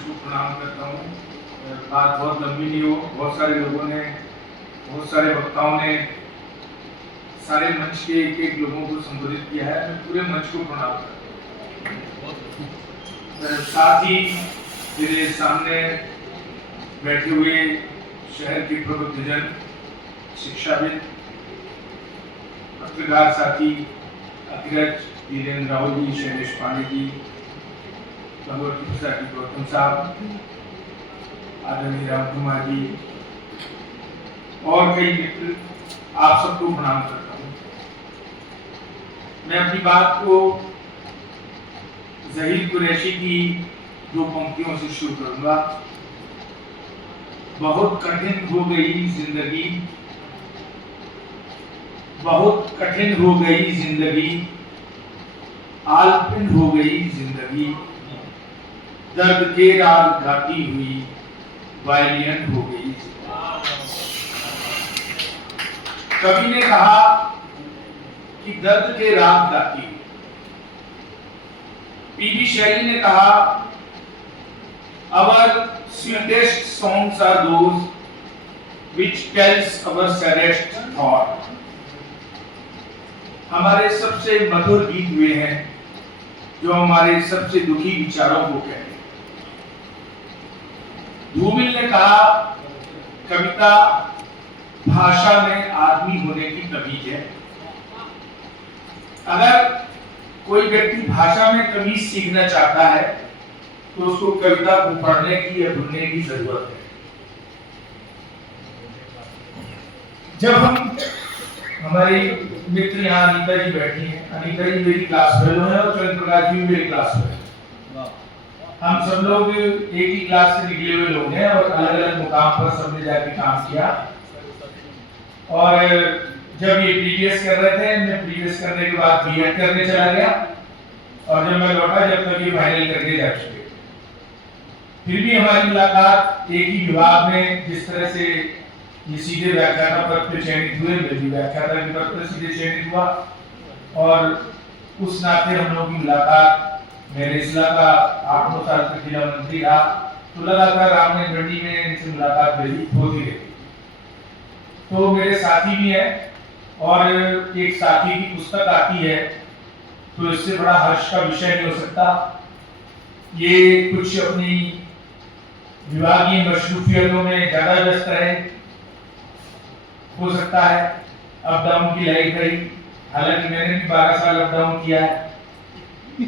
को प्रणाम करता हूँ। बात बहुत लंबी नहीं हो, बहुत सारे लोगों ने, बहुत सारे वक्ताओं ने सारे मंच के एक एक लोगों को संबोधित किया है। मैं पूरे मंच को प्रणाम करता हूँ। साथ ही मेरे सामने बैठे हुए शहर के प्रबुद्धजन, शिक्षाविद, पत्रकार साथी अग्रज वीरेंद्र राहुल जी, शैलेश पांडे जी, भगवती प्रसाद जी गौतम साहब, आदरणीय राम कुमार जी और कई मित्र, आप सबको प्रणाम करता हूँ। मैं अपनी बात को ज़हीर कुरैशी की दो पंक्तियों से शुरू करूंगा। बहुत कठिन हो गई जिंदगी, बहुत कठिन हो गई जिंदगी, आलपिन हो गई जिंदगी, दर्द के राग गाती हुई वायलिन हो गई। कवि ने कहा कि दर्द के राग गाती हुई। पीबी शैली ने कहा our sweetest songs are those which tells our saddest thought। हमारे सबसे मधुर गीत वे हैं जो हमारे सबसे दुखी विचारों को कहते हैं। धूमिल ने कहा कविता भाषा में आदमी होने की तमीज है। अगर कोई व्यक्ति भाषा में तमीज सीखना चाहता है तो उसको कविता को पढ़ने की या सुनने की जरूरत है। जब हम हमारी मित्र यहाँ अनीता जी बैठी हैं, अनीता जी मेरी क्लास फेलो है और चंद्र प्रकाश जी मेरी क्लास फेलो है। हम सब लोग एक ही क्लास से निकले हुए लोग हैं और अलग अलग मुकाम पर सबने जाके काम किया। और जब ये प्रीवियस कर रहे थे, मैं प्रीवियस करने के बाद बीएड करने चला गया और जब मैं लौटा जब तक ये फाइनल करके जा चुके। फिर भी हमारी मुलाकात एक ही विभाग में, जिस तरह से ये सीधे व्याख्याता पद पे चयनित हुए, मैं भी व्याख्याता के पद पर सीधे चयनित हुआ और उस नाते हम लोगों की मुलाकात, मैंने इस इलाका 8-9 साल तक जिला मंत्री रहा तो लगातार रामने मंडी में इनसे मुलाकात मेरी होती रही। तो मेरे साथी भी है और एक साथी की पुस्तक आती है तो इससे बड़ा हर्ष का विषय नहीं हो सकता। ये कुछ अपनी विभागीय मशरूफियतों में ज्यादा व्यस्त रहे, हो सकता है अप डाउन की लाइफ रही। हालांकि मैंने भी 12 साल अप डाउन किया है,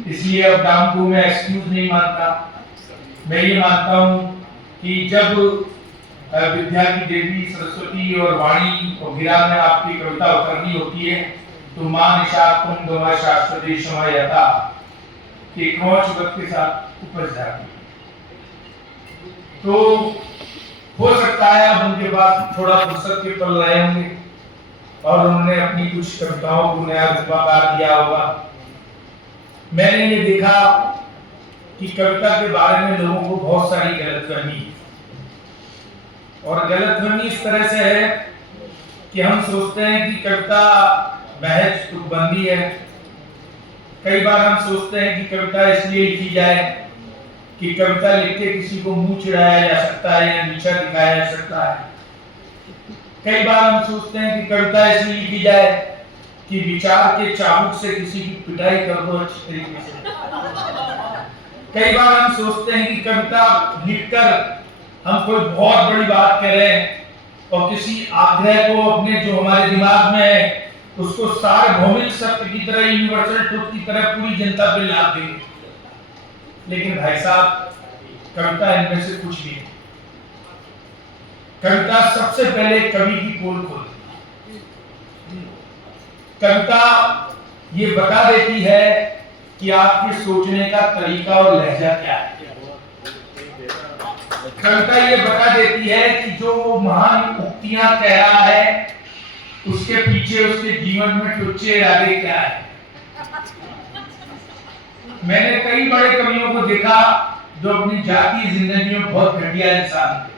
इसलिए अप डाउन को मैं एक्सक्यूज नहीं मानता। मैं ये मानता हूँ कि जब विद्या की देवी सरस्वती और वाणी और गिरा में आपकी कविता उतरनी होती है तो मां निशा तुम गवा शाश्वती समायता के कोच वक्त के साथ उपज जाती है। तो हो सकता है अब उनके पास थोड़ा फुर्सत के पल रहे होंगे और उन्होंने अपनी कुछ कविताओं को नया रूपाकार दिया होगा। मैंने ये देखा कि कविता के बारे में लोगों को बहुत सारी गलतफहमी है और गलतफहमी इस तरह से है कि हम सोचते हैं कि कविता महज तुकबंदी है। कई बार हम सोचते हैं कि कविता इसलिए लिखी जाए कि कविता लिख के किसी को मुंह चिढ़ाया जा सकता है या नीचा दिखाया जा सकता है। कई बार हम सोचते हैं कि कविता इसलिए लिखी जाए कि विचार के चाबुक से किसी की पिटाई कर दो अच्छी तरीके से। कई बार हम सोचते हैं कि कविता लिखकर हम कोई बहुत बड़ी बात कह रहे हैं और किसी आग्रह को अपने जो हमारे दिमाग में है उसको सार्वभौमिक सत्य की तरह, यूनिवर्सल ट्रुथ की तरह पूरी जनता पे लाद देंगे। लेकिन भाई साहब, कविता इनमें से कुछ नहीं है। कविता सबसे पहले कवि की पोल खोलती है। कविता ये बता देती है कि आपके सोचने का तरीका और लहजा क्या है। कविता ये बता देती है कि जो महान उक्तियां कह रहा है उसके पीछे उसके जीवन में टुच्चे इरादे क्या है। मैंने कई बड़े कवियों को देखा जो अपनी जाति जिंदगी में बहुत घटिया इंसान थे।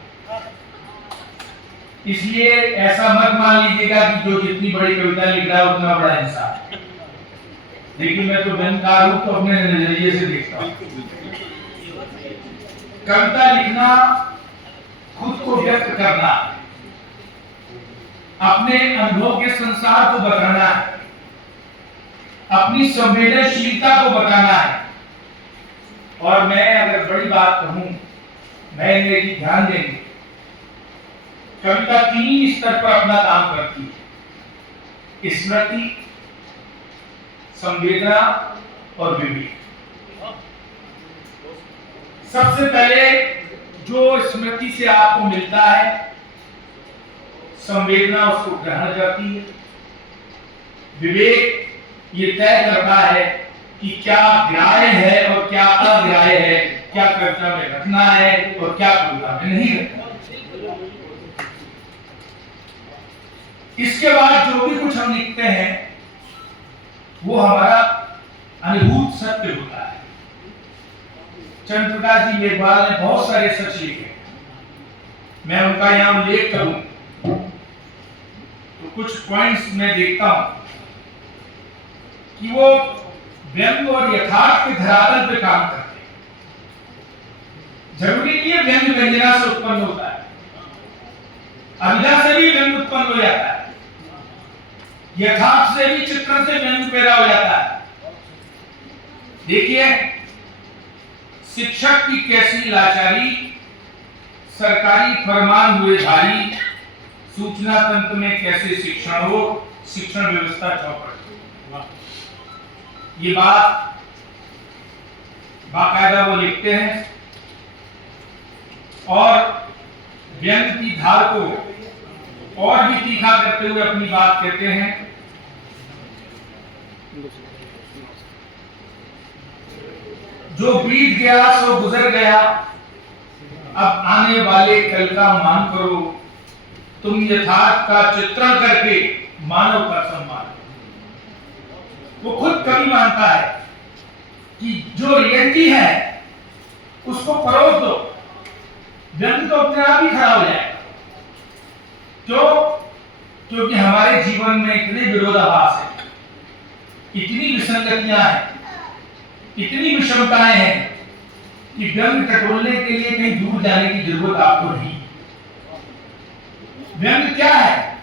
इसलिए ऐसा मत मान लीजिएगा कि जो जितनी बड़ी कविता लिख रहा है उतना बड़ा इंसान। लेकिन मैं तो धनकार हूं तो अपने नजरिए से देखता हूं। कविता लिखना खुद को व्यक्त करना, अपने अनुभव के संसार को बताना है, अपनी संवेदनशीलता को बताना है। और मैं अगर बड़ी बात कहूं, मैं मेरी ध्यान देंगे, कविता 3 स्तर पर अपना काम करती है: स्मृति, संवेदना और विवेक। सबसे पहले जो स्मृति से आपको मिलता है, संवेदना उसको ग्रहण करती है, विवेक ये तय करता है कि क्या ग्राह्य है और क्या अग्राह्य है, क्या कविता में रखना है और क्या कविता में नहीं रखना। इसके बाद जो भी कुछ हम लिखते हैं वो हमारा अनुभूत सत्य होता है। चंद्रप्रकाश जी मेघवाल ने बहुत सारे सच लिखे, मैं उनका यहां उल्लेख करूं तो कुछ पॉइंट्स मैं देखता हूं कि वो व्यंग और यथार्थ के धरातल पे काम करते हैं। जरूरी नहीं है व्यंग व्यंजना से उत्पन्न होता है, अभिधा से भी व्यंग उत्पन्न हो जाता है, यथार्थ से भी चित्रण से व्यंग पैदा हो जाता है। देखिए शिक्षक की कैसी लाचारी, सरकारी फरमान हुए भारी, सूचना तंत्र में कैसे शिक्षण हो, शिक्षण व्यवस्था चौपट। ये बात बाकायदा वो लिखते हैं और व्यंग की धार को और भी तीखा करते हुए अपनी बात कहते हैं। जो बीत गया सो गुजर गया, अब आने वाले कल का मान करो, तुम यथार्थ का चित्रण करके मानव का सम्मान। वो खुद कवि मानता है कि जो रियलिटी है उसको परोस दो, व्यंग तो अपने आप ही खड़ा हो जाएगा। क्यों? क्योंकि हमारे जीवन में इतने विरोधाभास है, इतनी विसंगतियां हैं, इतनी विषमताएं हैं कि व्यंग टटोलने के लिए कहीं दूर जाने की जरूरत आपको नहीं। व्यंग क्या है?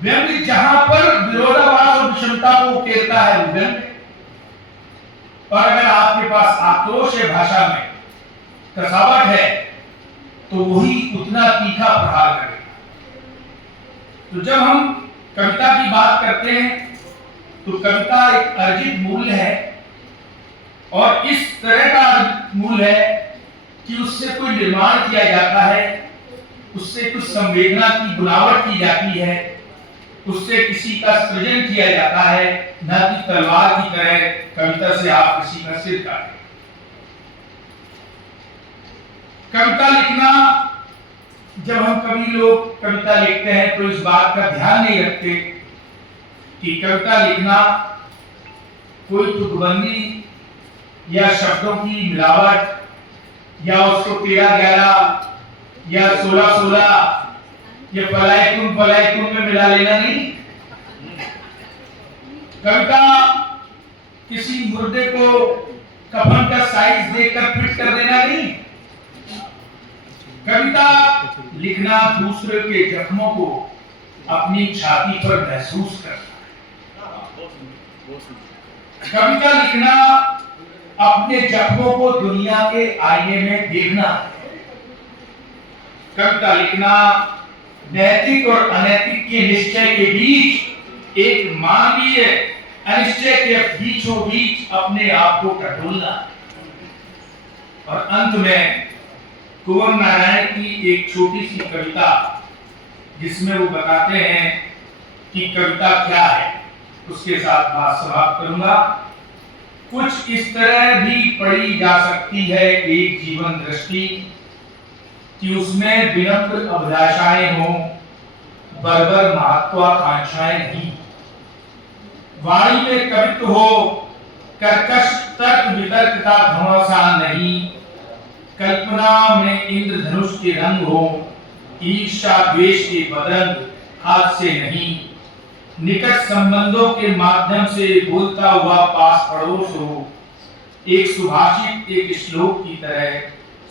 व्यंग जहां पर विरोधाभास और विषमता को उकेरता है वो व्यंग। और अगर आपके पास आक्रोश है, भाषा में कसावट है, तो वही उतना तीखा प्रहार करेगा। तो जब हम कविता की बात करते हैं तो कविता एक अर्जित मूल्य है और इस तरह का मूल्य है कि उससे कोई निर्माण किया जाता है, उससे कुछ संवेदना की बुनावट की जाती है, उससे किसी का सृजन किया जाता है, न कि तलवार की तरह कविता से आप किसी का सिर काटें। कविता लिखना, जब हम कवि लोग कविता लिखते हैं तो इस बात का ध्यान नहीं रखते कि कविता लिखना कोई तुकबंदी या शब्दों की मिलावट या उसको 13-11 या 16-16 ये पलायकुन में मिला लेना नहीं। कविता किसी मुर्दे को कफन का साइज देकर फिट कर देना नहीं। कविता लिखना दूसरे के जख्मों को अपनी छाती पर महसूस करना है। कविता लिखना अपने जख्मों को दुनिया के आईने में देखना है। कविता लिखना नैतिक और अनैतिक के निश्चय के बीच एक मानवीय अनिश्चय के बीचों बीच अपने आप को टटोलना। और अंत में कुंवर नारायण की एक छोटी सी कविता जिसमें वो बताते हैं कि कविता क्या है, उसके साथ बात समाप्त करूंगा। कुछ इस तरह भी पढ़ी जा सकती है एक जीवन दृष्टि कि उसमें विनम्र अभिलाषाएं हों, बर्बर महत्वाकांक्षाएं भी, वाणी में कवित्व हो, कर्कश तर्क वितर्क का घमासान नहीं, कल्पना में इंद्रधनुष के रंग हो, ईर्ष्या द्वेष के बदरंग हाथ से नहीं, निकट संबंधों के माध्यम से बोलता हुआ पास पड़ोस हो, एक सुभाषित, एक श्लोक की तरह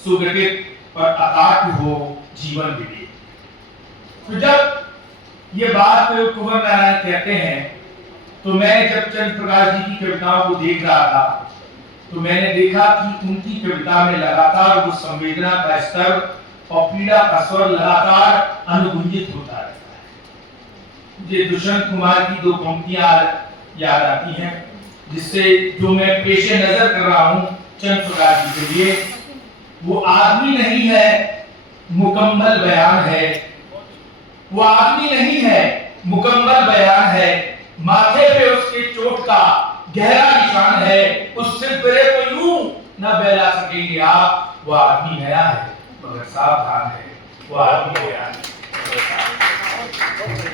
सुगठित और अकाट्य हो जीवन विवेक। तो जब ये बात कुंवर नारायण कहते हैं, तो मैं जब चंद्र प्रकाश जी की कविताओं को देख रहा था तो मैंने देखा कि उनकी कविता में लगातार वो संवेदना का स्तर और पीड़ा का स्वर लगातार अनुगुंजित होता रहता है। मुझे दुष्यंत कुमार की दो पंक्तियां याद आती हैं, जिससे जो मैं पेशे नजर कर रहा हूं चंद्र प्रकाश जी के लिए। वो आदमी नहीं है मुकम्मल बयान है, वो आदमी नहीं है मुकम्मल बयान है, माथे पे उसके चोट का गहरा निशान है, उस सिलसिले को यूं न बहला सकेंगे आप। वो आदमी नया है मगर सावधान है, वो आदमी नया है।